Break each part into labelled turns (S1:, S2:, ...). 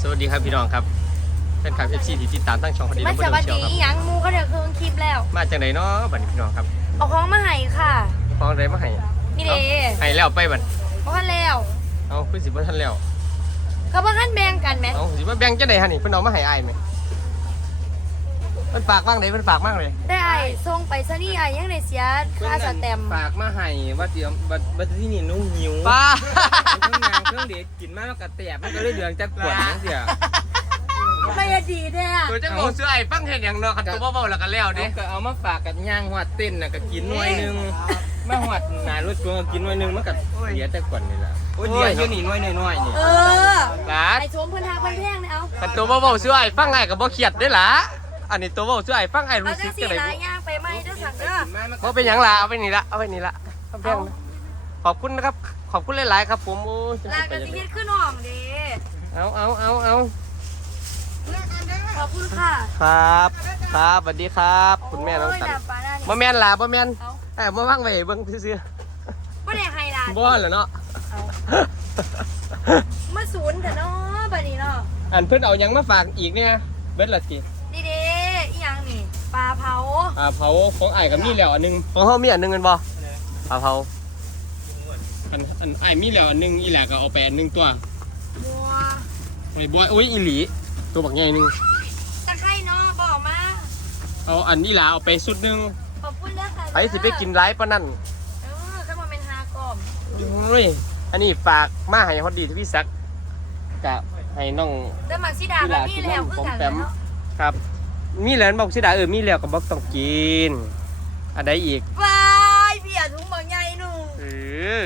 S1: สวัสดีครับพี่น้องครับแฟนคลับเอฟซีที่ติดตามทั้งช่องพอดี
S2: ไม่
S1: และ
S2: ส
S1: บน
S2: วัส
S1: เชียว
S2: ดี
S1: ครับ
S2: อีหยังหมูเขาเดี๋ยวคืนคลิปแล้ว
S1: มาจากไหนเนาะบัดนี้พี่น้องครับ
S2: เอาของมาให้ค่ะ
S1: ฟ้องได้มาให้
S2: นี่เด้
S1: ให้แล้วไปบัด
S2: เพราะว่าแล้ว
S1: เอาคือสิบ่ทันแล้ว
S2: ก็บ่ทันแบ่งกันแหม
S1: เอาสิมาแบ่งจังได๋ฮะนี่เพิ่นเอามาให้อ้ายไหมเพิ่นฝากบ้างไดเพิ่นฝากมากเลย
S2: ได้ไอ้ ส่งไปซะนี่ไอ้ยังได้เสียค่าสแตมป์
S3: ฝากมาให้ว่าเตรียมบัดบัดที่นี่หนุ่งหิว
S1: ป้า
S3: เครื่องนางเครื่องเด็กกินมากแล้วก็แตบมันก็เลยเหลืองจากขวดนั่นเสีย
S2: ไม่ดีแท้
S1: ตัวจังโง่ซื้อไอ้ฟังเฮ็ดหยังเนาะคันตัวเว้าๆแล้วก็แล้ว
S3: เอา
S1: เด้
S3: ก็เอามาฝากกับย่างหัวเต้นน่ะก็กินหน่วยหนึงมาหัวหนารถตัวก็กินหน่วยหนึงมันก็เหลือแต่ขวดนี่แหละโอ้ยเหลืออยู่นี่หน่วยน้อยๆนี่
S2: เออ
S1: หลา
S2: ไอ้ชมเพิ่นหาเพิ่นแพงเนี่ยเอา
S1: คันตัวเว้าๆซื้อไอ้ฟังไอ้ก็บ่เครียดเด้ล่ะ อันนี้ตัวเว้าซื้อไอ้ฟังไอ้
S2: เอา
S1: รู้
S2: จั
S1: สึ
S2: ง
S1: ก
S2: สี่
S1: จังได๋
S2: หลายอย่างไปไหมเด้อสั่งเด้อ
S3: กินมามัน
S1: บ่เป็นหยังล่ะเอาไปนี่ละเอาไปนี่ละเอาแพงนะขอบคุณนะครับ ขอบคุณหลายๆครับผมโอ้ยจะ
S2: ลา
S1: ไป
S2: กัน
S1: ยัง
S2: สิ
S1: ไง
S2: เฮ็ดขึ้นห้องเด้
S1: เอาเอาเอาเอา
S2: ขอบคุณค่ะ
S1: ครับ ครับสวัสดีครับ คุณแม่น้อง
S2: โย
S1: ตัน
S2: หาปลาหน้านี่
S1: บ่แม่นล่ะบ่แม่น
S2: เอา
S1: เอ้ยบ่ว่างไว้เบิ่งซื่อ
S2: บ่ได้ให้ล่ะ
S1: ๆบ่เหรอเนาะ
S2: เอามาศูนย์แต่เนาะบัดนี้เนาะ
S1: อันเพิ่นเอาหยังมาฝากอีกเนี่ยเบิดละสิ
S2: นี่เด้อีหยังนี่ปลา เผา
S1: อ่าเผาของอ้ายก็มีแล้วอันหนึงของเฮามีอันหนึงกันบ่ปลาเผาอันอันอ้ายมีแล้วอันหนึงอีแหละก็เอาไปอันหนึงตัว
S2: บัว
S1: โอ้ยบ่โอ้ยอีหลีตัวบักใหญ่หนึง
S2: ตะไคร่เนาะบอกมา
S1: เอาอันนี้ล่ะเอาไปสุดหนึง
S2: ขอบคุณเด้อค่ะ
S1: ไปสิไปกินหลายปานนั้น
S2: เออขึ้นมาเป็นฮากลอม
S1: โอ้ยอันนี้ฝากมาให้ฮอดดีทวีศักดิ์กับให้น้อง
S2: เด้อมักซิดาแบบนี้แล้วคือกันแล้วเนาะ
S1: ครับ มีแล้วบอกสิดาเออมีแล้วก็บอกต้องกินอันใดอีก
S2: บายเบียร์ถุงบางใหญ่หนู
S1: เออ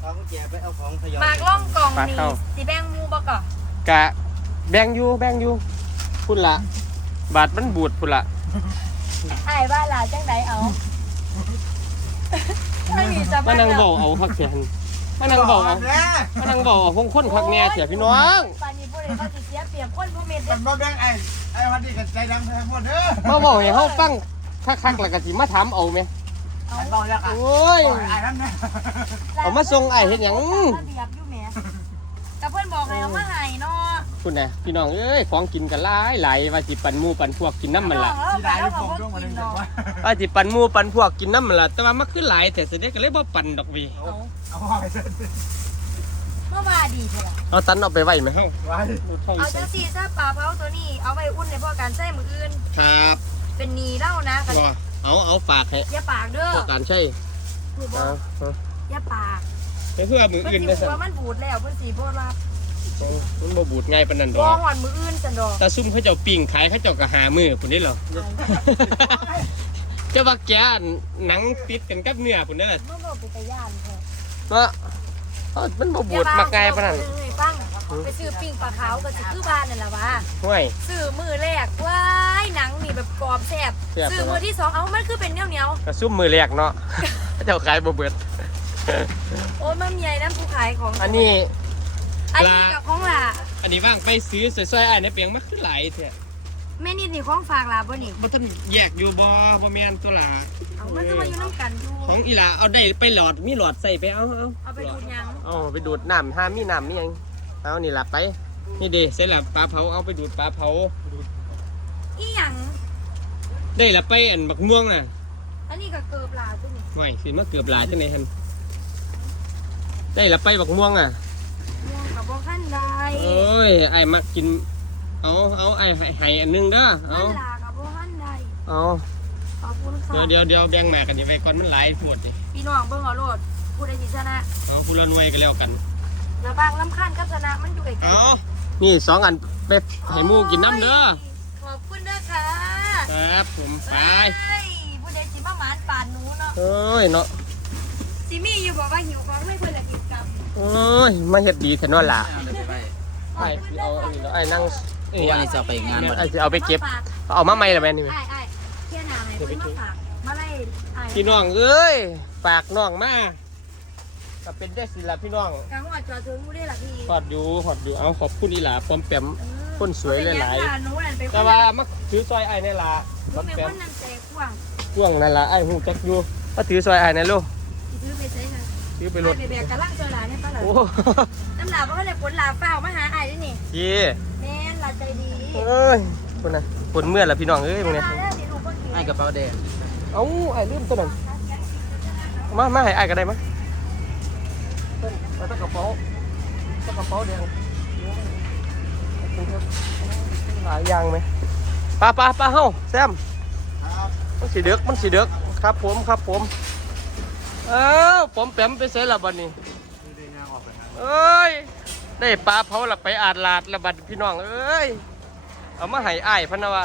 S3: เอากุญแจไปเอาของทยอย
S2: หมากล่องกล่อง
S1: ฝาก
S2: นี่
S1: เข้า
S2: สิแบ่งหมูบ่ก่อน
S1: กะแบ่งอยู่แบ่งอยู่พุ่นละบาทมันบูดพุ่นละ
S2: อ้ายว่าล่ะจังไดเอาไม่มีจะ
S1: มานั่งเบาเอาพักแขนมานั่งเบาเอามานั่งเบาเอาคงคนพักแน่เสียพี่น้อง
S2: ปานนี้ บ่ได้เขาสิเสียเปรียบคนบ่แม่นเด้
S4: มันบ่แบ่งไอ้ไอ้วันนี้กันใจดำทั้งหมดเด้อ
S1: มาบอกให้เฮาฟังคักๆแล้วก็สิมาถามเอาไหม
S2: เอา
S4: เบาแล้วอะ
S1: โอ้ย
S4: ไอ้นั่นนะ
S1: เอามาส่งอ้ายเฮ็ดหยัง
S2: ระเบียบอยู่แหมแต่เพิ่นบอกให้เอามาให้เนาะ
S1: คุณนะพี่น้องเอ้ยของกินกันหลายหลายว่าสิปันหมูปันพวกกินน้ำมันละ
S4: ที่ได้ลูกผมช่วงวันนึงจังว่า
S1: ว่าสิปันหมูปันพวกกินน้ำมันละแต่ว่ามันคือหลายแต่เสด็จก็เลยบ่ปันดอกวี
S2: เอา
S4: เอาห้อยเส้น
S2: เมื่อวาดีเถอะ
S1: เอาตันเอาไปไว้ไหมเฮ้า
S4: ไว้
S2: เอาจังสี่ซะปลาเผาตัวนี้เอาไปอุ่นในพ่อการใช้มืออื่น
S1: ครับ
S2: เป็นหนีเล่านะกัน
S1: รอเอาเอาฝากให้
S2: อย่าปากเด้อ
S1: พวกการใช่
S2: ถูกบ่
S1: เอาเอา
S2: อย่าปาก
S1: ไปเพื่อมือ
S2: เพิ่น
S1: อื่น
S2: สิ
S1: นะสัน
S2: ว่ามันบูดแล้วเพิ่นสิบ่รับ
S1: มันบ่บูดง่ายปานนั้นด
S2: บ่
S1: อก
S2: หอนมืออื่นจันดอก
S1: ตาซุ่มเขาเจ้าปิ้งขายเขาเจ้าก็หามือพุ่นนี่เหรอ เจ้าว่าแกหนังติดกันกับเนื้อพุ่นนี่แหละ
S2: มันบ่เป็นตาย่านเถอะ
S1: เนาะ เอ้ามันบ่บูดมักง่ายปานนั้น
S2: เอ้ยฟังไปซื้อปิ้งปลาขาวก็สิคือบ้านนั่นล่ะวะ
S1: ห่วย
S2: ซื้อมือแรกว้ายหนังนี่แบบกรอบแซ่บ
S1: แซ่บ
S2: ซื้อมือที่สองเอ้ามันคือเป็นเหนียว
S1: กระซุ่มมือแรกเนาะเขาเจ้าขายบ่เบิด
S2: ๆโอ้ยมันใหญ่น้ำผู้ขายของ
S1: อันนี้
S2: อันนี้กับของหล่ะ
S1: อันนี้ว่างไปซื้อสวยๆอันนี้เปียงมาคือหลายแท้
S2: แม่นิดนี่ของฝากหล่ะบ่นี่
S1: บ่ทันแยกอยู่บ่บ่แม่นตัวหลา
S2: เอามันก็มาอยู่น้ำกันอยู่
S1: ของอีหลาเอาได้ไปหลอดมีหลอดใส่ไปเอาเอา
S2: เอาไปดูดหยัง
S1: เอาไปดูดน้ำห้ามมีน้ำมีหยังเอานี่ล่ะไป นี่เด้เสร็จแล้วปลาเผาเอาไปดูดปลาเผา
S2: อีหยัง
S1: ได้ละไปอันบักม่วงน่ะ
S2: อันนี้ก็เกิบหลาตัวนี้
S1: ห่วยสิมาเกือบหลายจังได๋หั่นได้ละไปบักม่วงอะ
S2: ม่วงกับบ่ขั้นใด
S1: โอ้ยไอ้มักกิน เอาเอาไอ้ให้ให้อันหนึงเด้อ
S2: มั
S1: เอา
S2: นหลากับบ่ขั้นใด
S1: เอา
S2: ขอบคุณค่ะ
S1: เดี๋ยวเดี๋ยวเดี๋ยวแบ่งแม่กันอย่าไปก่อนมันหลายหมดนี่
S2: พี่น้องเบิ่งเอาโลดผู้ใดสิชนะ
S1: เอาผู้ละหน่วยก็แล้วกัน
S2: แล้วบางลำคาญกับชนะมันอยู่ไกลๆ
S1: เอานี่สองอันไปให้หมูกินน้ำเด้อ
S2: ขอบคุณเด้อค่ะ
S1: ครับผมไป
S2: เอ้ยผู้ใดสิมาหมานป่านหนูเนาะ
S1: เอ้ยเนาะ
S2: สิมีอยู่บอกว่าหิวของไม่เพิ่นละกินกรรม
S1: โอ้ยมาเฮ็ดดีแท้เนาะล่ะ
S3: เอาเลยไป
S1: ไอ้เอาอันนี้เนาะไอ้นั่ง เอ้ย
S3: วันนี้จะเอาไปงานบ่
S1: ไอ้
S3: ได้
S1: สิเอาไปเก็บ เอามาใหม่ละแม่นี่
S2: ไอ้ไอ้เที่ยหนาไหนเพิ่นมาฝากมาไล่ไอ้
S1: พี่น้องเอ้ยฝากน้องมาก็เป็นได้สิล่ะพี่น้อง
S2: กลางหัวจอถึงผู้ได้ล่ะพี่
S1: ฮอดอยู่ฮอดอยู่เอาขอบคุณอีหล่าปอมแปมคนสวยหลายๆ
S2: ๆหนูนั่นเป็น
S1: แต่ว่ามาถือซอยไอ้นี่ล่ะ
S2: ห
S1: ป
S2: นู
S1: อม
S2: เป็น
S1: แป
S2: ค
S1: ม
S2: นนั่นใจกว้าง
S1: ช่วงนั่นล่ะไอ้ฮู้จักอยู่มาถือซอยไอ้นี่ลูก
S2: สิซื้อไปใช้ค่ะ
S1: ถือไป
S2: ไป
S1: รถ
S2: แบกกะลังเจอหลานให้ป้าหลาน
S1: โอ้
S2: น้ำหลาเพราะว่าในผลหลาเฝ้ามาหาไอ้ด้วยนี่
S1: พี่
S2: แม่นห ลาใจดี
S1: เอ้ยคุณนะคนเมื่อแล้วพี่น้องเอ้ยมึงเนี่ย
S2: มาแล้วสิลูกก็กิน
S3: ไอ้กระเป๋าแดง
S1: เอ้าไอ้ลืมตัวนั้นมามาให้ไอ้ก็ได้มั้ยเอาตะกระเป๋าตะกระเป๋าแดงหลายอย่างไหมปลาปลาปลาเฮ้าแซม
S4: ครับ
S1: มันสีเดือกมันสีเดือกครับผมครับผมเอ้าผมแปมไปเสียละบัดนี้
S4: ดีๆงานออกไปนะ
S1: เอ้ย ได้ปลาเผาละไปอาดลาดละบัดพี่น้องเอ้ยเอามาให้อ้ายพะนะวะ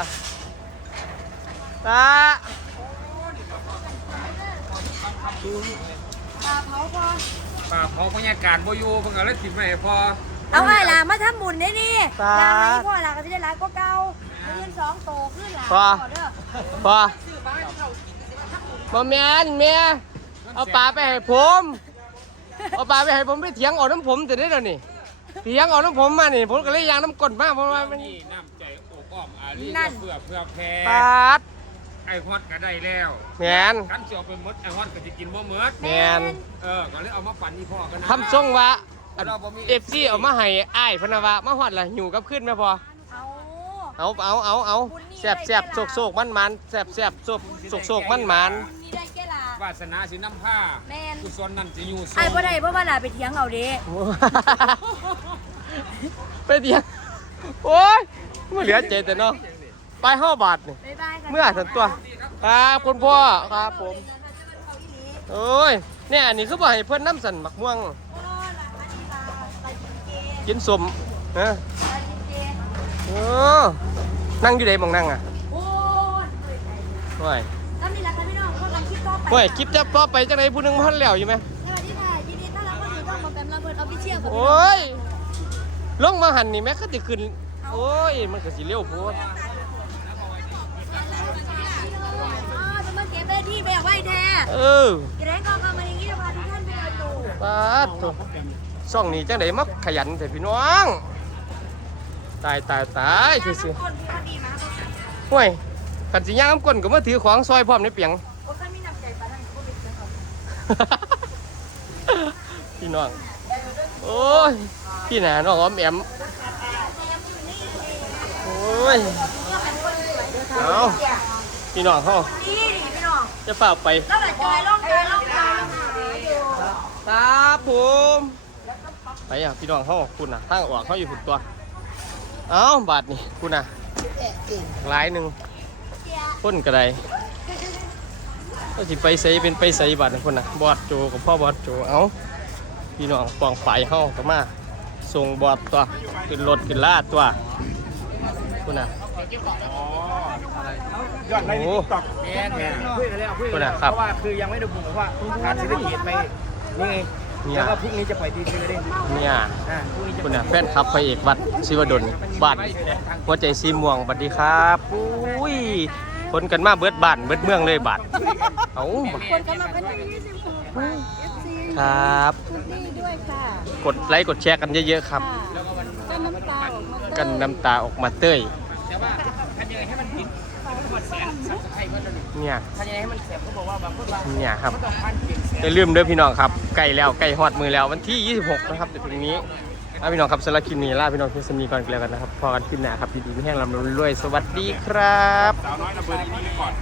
S1: ตา
S2: ปลาเผาพอ
S3: ป่าเผาบรรยากาศบ่อยู่เพิ่นก็เลยสิมาให้พอ
S2: เอาไอ้หลามาทำบุญได้นี่หลาให้พ่อหลาก็จะได้หลายก็เก่าเงินสองโตขึ้นหลาพ่อเด้อ
S1: พอบ่แม่นแม่เอาปลาไปให้ผม เอาปลาไปให้ผมไปเถียงเออกน้ำผมแต่ได้แล้วนี่ เถียงเออกน้ำผมมานี่ผมก็เลยยางน้ำก้นมาเพราะว่ามัน
S3: นี่น้ำใจโอบอ้อมอารี
S2: นั่น
S3: เพื่อเพื่อแพ้
S1: ปาด
S3: ไอ้ฮอดก็ได้แล้ว
S1: แม่น
S3: กันสิเอาไปหมดไอ้ฮอดก็สิกินบ่หมด
S1: แม่น
S3: เออก็เลยเอามาปั่นนี่พ่อกันนะ
S1: ทำทรงว่าเอฟซีเอามาให้อ้ายพะนะวะมาฮอดละหิวกับขึ้นไหมพอ
S2: เอา
S1: เอาเอาเอาเอาแสบแสบโศกโศกมันมันแสบแสบโศกโศกโศกมันมัน
S2: บุญนี้ได้แก่หลา วา
S3: สนาสิน้ำผ้า
S2: แม่น
S3: กุศลนั่นสิอยู่
S2: ไอ้บ่ได้เพราะว่าหลาไปเถียงเอาเด้
S1: ไปเดียวโอ้ยไม่เหลือใจแต่เนาะไปห้าบาทนี่
S2: บ๊ายบายค่ะ
S1: เมื่อสันตัว ครับคุณพ่อครับผม โอ้ยเนี่ยอันนี้คือบ่ให้เพื่อนน้ำสันมักม่วง
S2: โอ้หลามาดีหลาไปกินเจ
S1: กินสมฮะ
S2: ไปกินเจ
S1: โอ้นั่งอยู่ไหนมองนั่งอะ
S2: โอ้ย
S1: โอ้ย
S2: ค
S1: ลิปจะต่อไปจังไหนผู้หนึงพันแล้วอยู่ไหม
S2: สวัสดีค่ะยินดีต้อนรับเข้าสู่ช่องของแปมลำเพลินออฟฟิเชียลค่ะ
S1: โอ้ยลงมาหันนี่แม่ก็จะขึ้น โอ้ย มันก็สิเร็วโพด
S2: อ๋อจะมาเก็บได้ที่แบบไว้แท้
S1: เออ
S2: แกรงกองกำมาอย่างนี้จะพาทุกท่านไปดู
S1: ปาดโถ่ช่องนี้จังไดมักขยันแต่พี่น้อง ตายตายตายซื่อ
S2: คนที่เขาดีมาเขา
S1: ๆห่วยกันสิย่างน้ำก้นก็มาถือของซอยพร้อมในเปียง พี่น้อง โอ้ย พี่หนาน้องอ้อมแอม โอ้ย เอาพี่น้องเขา
S2: นี่นี่พี่น้อง
S1: จะเปล่าไป
S2: แล้วแต่จอยล่องจอยล่องจอย
S1: ครับผม ไปอะพี่น้องเขาคุณน่ะทางออกเขาอยู่หุ่นตัว เอ้าบาทนี่คุณน่ะหลายหนึ่งพ่นกระได ก็สิไปใส่เป็นไปใส่บาทนี่คุณน่ะบอดโจกับพ่อบอดโจเอาพี่น้องปองฝ่ายเฮาก็มาส่งบอดตัวขึ้นรถขึ้นลาดตัวคุณน่ะ
S4: ยอดไลค์ในติ๊กต็อก
S3: แม่แม่
S4: คุยกันแล้วคุยกันแล้วเพราะว่าคือยังไม่ได้บุกเพราะว่าขาดเศรษฐกิจไปนี่ไง
S1: เนี่
S4: แล้
S1: ว
S4: ก็พรุ่งนี้จะปล่อยทีทีเลย
S1: เนี่ยคุณน่ะแฟนคลับพระเอกวัดศิวดลบ้านหัวใจสีม่วงบัดดีครับอุ้ย คนกันมาเบิดบ้านเบิดเมืองเลยบาดเอา
S2: คนกำลังกันที่ยี่สิบหกเอฟซี
S1: ครับ
S2: นี่ด้วยค่ะ
S1: กดไลค์กดแชร์กันเยอะๆครับ
S2: ก็น้ำตาออกมาเติม
S1: กันน้ำตาออกมาเต้ย
S3: แต่ว่าทำยังไงให้มันติดมันแสนสับไข่มันนั่น
S1: เนี่ย
S3: ทำยังไงให้มันแสบเขาบอกว่าบางคนว่า
S1: เนี่ยครับ
S3: มันต้องพันเปลี่ยนแสน
S1: อย่าลืมเด้อพี่น้องครับใกล้แล้วใกล้ฮอดมือแล้ววันที่ 26 นะครับเดี๋ยวถึงนี้ ครับพี่น้องครับสำหรับคลิปนี้ลาพี่น้องเพียงสมีก่อนกันแล้วกันนะครับพอกันคลิปหน้าครับดีๆไม่แห้งลำรวยสวัสดีครับ
S4: สาวน้อยระเบิดอีกทีก่อน